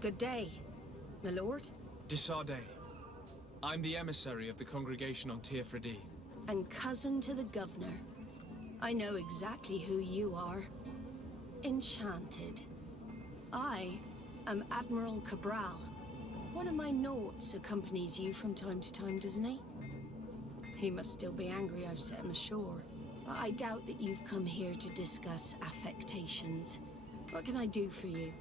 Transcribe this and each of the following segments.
Good day, my lord. Desarde. I'm the emissary of the congregation on Teofredi. And cousin to the governor. I know exactly who you are. Enchanted. I am Admiral Cabral. One of my Nauts accompanies you from time to time, doesn't he? He must still be angry I've set him ashore. But I doubt that you've come here to discuss affectations. What can I do for you?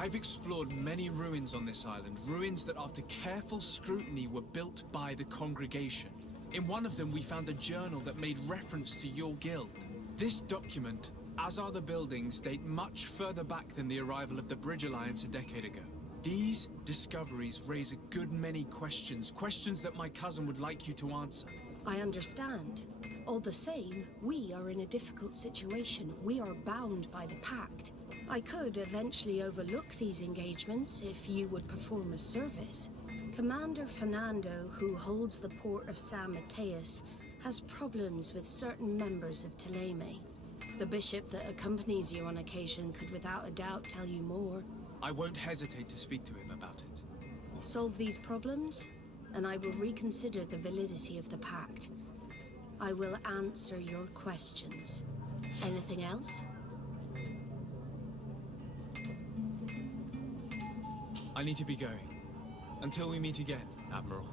I've explored many ruins on this island, ruins that after careful scrutiny were built by the congregation. In one of them we found a journal that made reference to your guild. This document, as are the buildings, date much further back than the arrival of the Bridge Alliance a decade ago. These discoveries raise a good many questions, questions that my cousin would like you to answer. I understand. All the same, we are in a difficult situation. We are bound by the Pact. I could eventually overlook these engagements if you would perform a service. Commander Fernando, who holds the port of San Mateus, has problems with certain members of Teleme. The bishop that accompanies you on occasion could without a doubt tell you more. I won't hesitate to speak to him about it. Solve these problems, and I will reconsider the validity of the Pact. I will answer your questions. Anything else? I need to be going. Until we meet again, Admiral.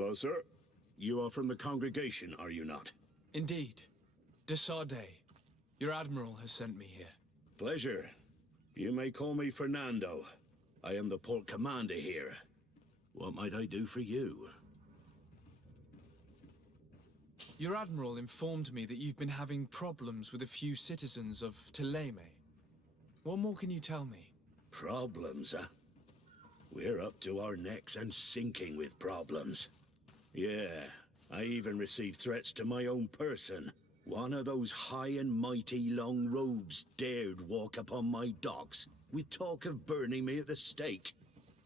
Hello, sir. You are from the congregation, are you not? Indeed. De Sardet. Your admiral has sent me here. Pleasure. You may call me Fernando. I am the port commander here. What might I do for you? Your admiral informed me that you've been having problems with a few citizens of Teleme. What more can you tell me? Problems, huh? We're up to our necks and sinking with problems. Yeah, I even received threats to my own person. One of those high and mighty long robes dared walk upon my docks with talk of burning me at the stake.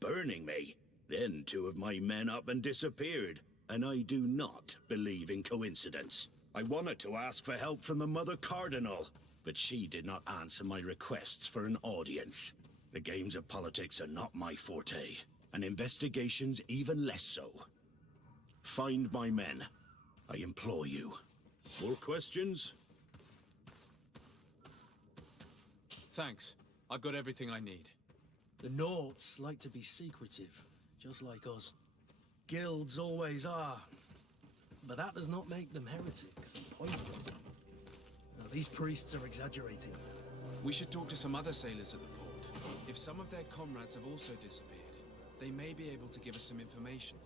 Burning me? Then two of my men up and disappeared, and I do not believe in coincidence. I wanted to ask for help from the Mother Cardinal, but she did not answer my requests for an audience. The games of politics are not my forte, and investigations even less so. Find my men. I implore you. More questions? Thanks. I've got everything I need. The Nauts like to be secretive, just like us. Guilds always are. But that does not make them heretics and poisonous. Now, these priests are exaggerating. We should talk to some other sailors at the port. If some of their comrades have also disappeared, they may be able to give us some information.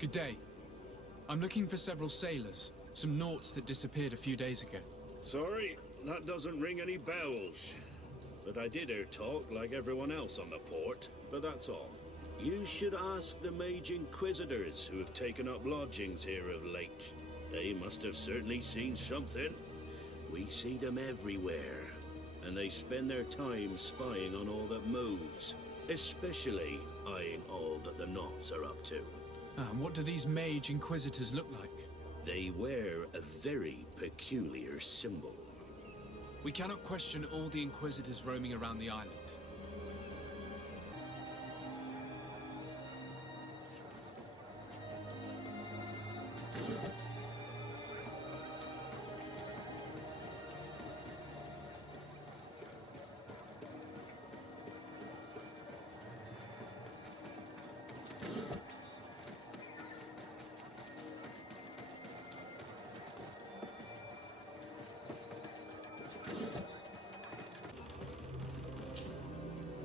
Good day. I'm looking for several sailors, some Nauts that disappeared a few days ago. Sorry, that doesn't ring any bells. But I did hear talk like everyone else on the port, but that's all. You should ask the Mage Inquisitors who have taken up lodgings here of late. They must have certainly seen something. We see them everywhere, and they spend their time spying on all that moves, especially eyeing all that the Nauts are up to. And what do these Mage Inquisitors look like? They wear a very peculiar symbol. We cannot question all the Inquisitors roaming around the island.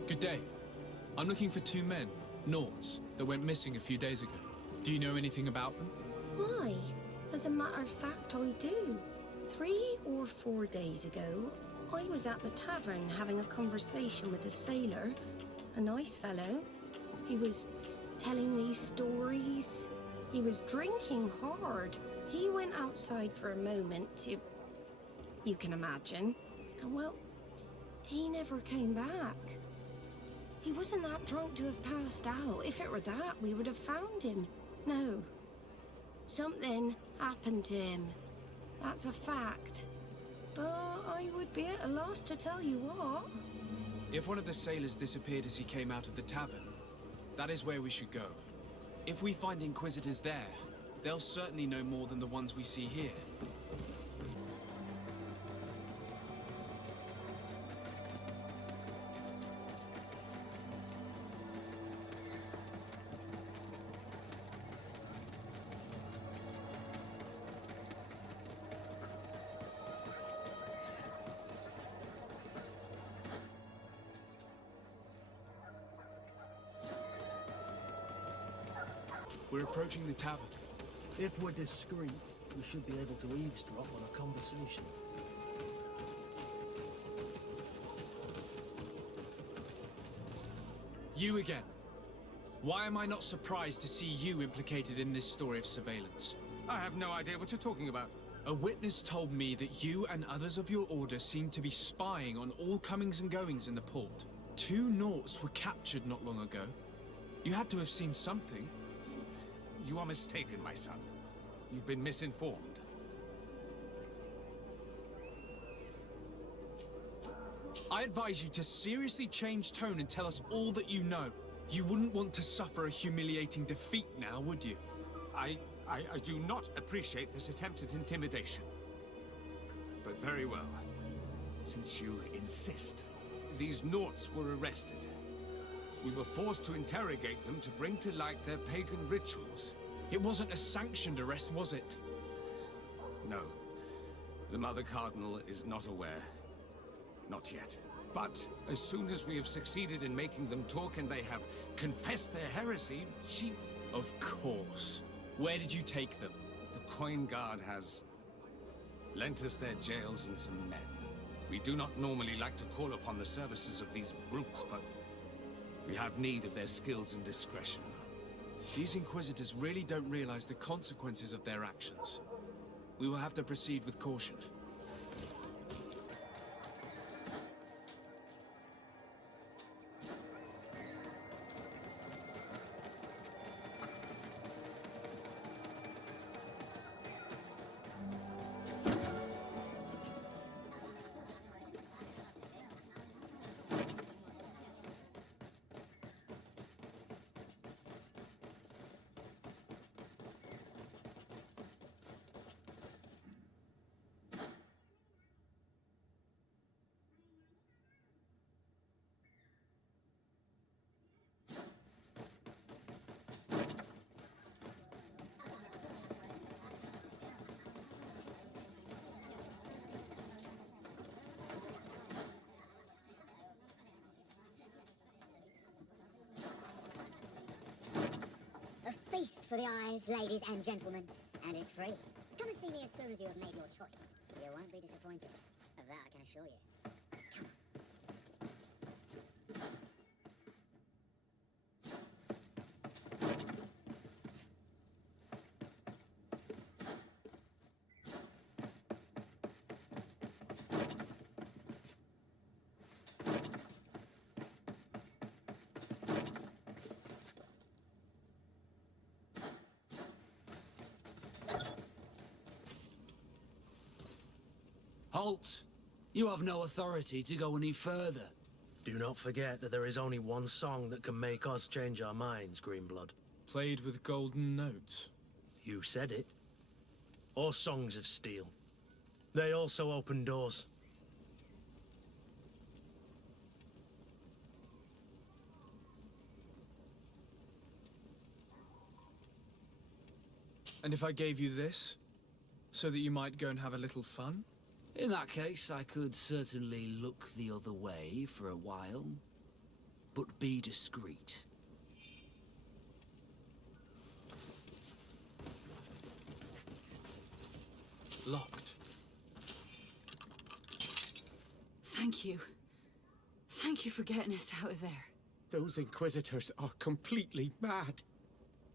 Good day. I'm looking for two men, Nauts, that went missing a few days ago. Do you know anything about them? Why? As a matter of fact, I do. 3 or 4 days ago, I was at the tavern having a conversation with a sailor, a nice fellow. He was telling these stories. He was drinking hard. He went outside for a moment to... you can imagine. And well, he never came back. He wasn't that drunk to have passed out. If it were that, we would have found him. No. Something happened to him. That's a fact. But I would be at a loss to tell you what. If one of the sailors disappeared as he came out of the tavern, that is where we should go. If we find Inquisitors there, they'll certainly know more than the ones we see here. We're approaching the tavern. If we're discreet, we should be able to eavesdrop on a conversation. You again. Why am I not surprised to see you implicated in this story of surveillance? I have no idea what you're talking about. A witness told me that you and others of your order seem to be spying on all comings and goings in the port. 2 Nauts were captured not long ago. You had to have seen something. You are mistaken, my son. You've been misinformed. I advise you to seriously change tone and tell us all that you know. You wouldn't want to suffer a humiliating defeat now, would you? I do not appreciate this attempt at intimidation. But very well. Since you insist, these Nauts were arrested. We were forced to interrogate them to bring to light their pagan rituals. It wasn't a sanctioned arrest, was it? No. The Mother Cardinal is not aware. Not yet. But as soon as we have succeeded in making them talk and they have confessed their heresy, she... Of course. Where did you take them? The Coin Guard has lent us their jails and some men. We do not normally like to call upon the services of these brutes, but we have need of their skills and discretion. These Inquisitors really don't realize the consequences of their actions. We will have to proceed with caution. A feast for the eyes, ladies and gentlemen. And it's free. Come and see me as soon as you have made your choice. You won't be disappointed. Of that I can assure you. Come on. Halt! You have no authority to go any further. Do not forget that there is only one song that can make us change our minds, Greenblood. Played with golden notes. You said it. Or songs of steel. They also open doors. And if I gave you this, so that you might go and have a little fun? In that case, I could certainly look the other way for a while, but be discreet. Locked. Thank you. Thank you for getting us out of there. Those Inquisitors are completely mad.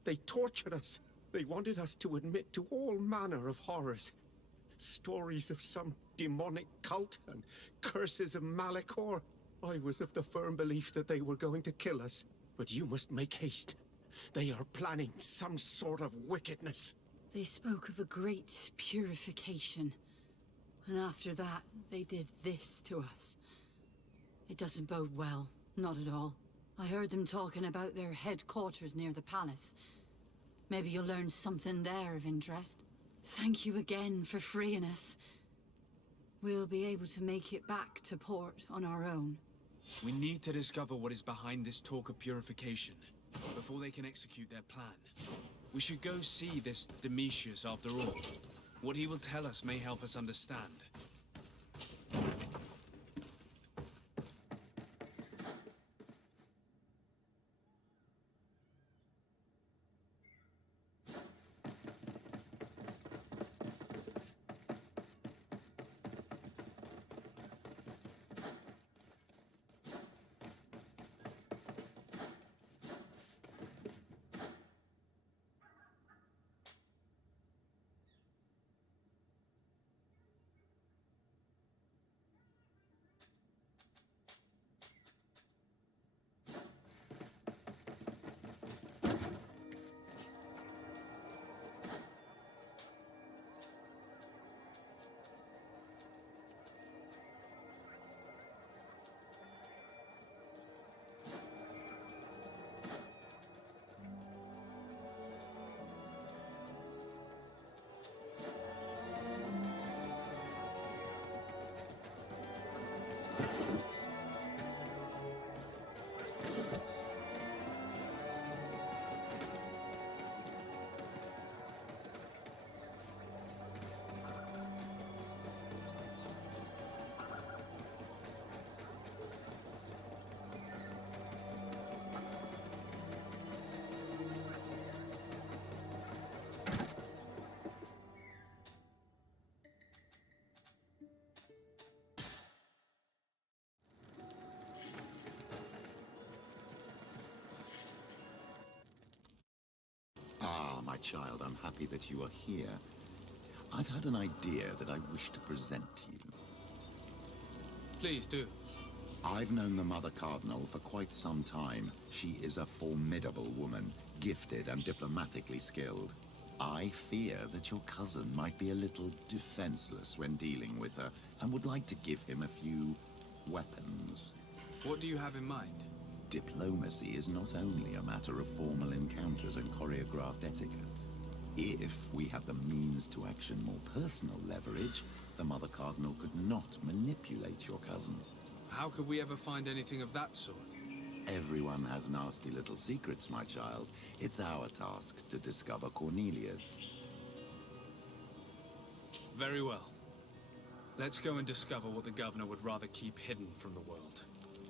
They tortured us. They wanted us to admit to all manner of horrors. Stories of some demonic cult and curses of Malachor. I was of the firm belief that they were going to kill us. But you must make haste. They are planning some sort of wickedness. They spoke of a great purification. And after that, they did this to us. It doesn't bode well. Not at all. I heard them talking about their headquarters near the palace. Maybe you'll learn something there of interest. Thank you again for freeing us. We'll be able to make it back to port on our own. We need to discover what is behind this talk of purification, before they can execute their plan. We should go see this Domitius after all. What he will tell us may help us understand. child, I'm happy that you are here. I've had an idea that I wish to present to you. Please do. I've known the Mother Cardinal for quite some time. She is a formidable woman, gifted and diplomatically skilled. I fear that your cousin might be a little defenseless when dealing with her, and would like to give him a few weapons. What do you have in mind? Diplomacy is not only a matter of formal encounters and choreographed etiquette. If we have the means to action more personal leverage, the Mother Cardinal could not manipulate your cousin. How could we ever find anything of that sort? Everyone has nasty little secrets, my child. It's our task to discover Cornelia's. Very well. Let's go and discover what the governor would rather keep hidden from the world.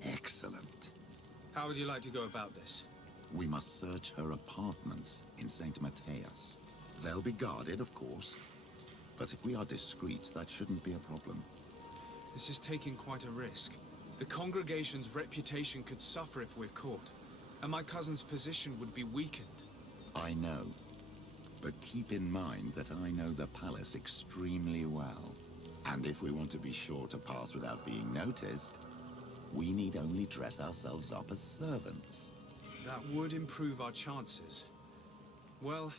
Excellent. How would you like to go about this? We must search her apartments in St. Matthias. They'll be guarded, of course. But if we are discreet, that shouldn't be a problem. This is taking quite a risk. The congregation's reputation could suffer if we're caught, and my cousin's position would be weakened. I know. But keep in mind that I know the palace extremely well. And if we want to be sure to pass without being noticed, we need only dress ourselves up as servants. That would improve our chances. Well,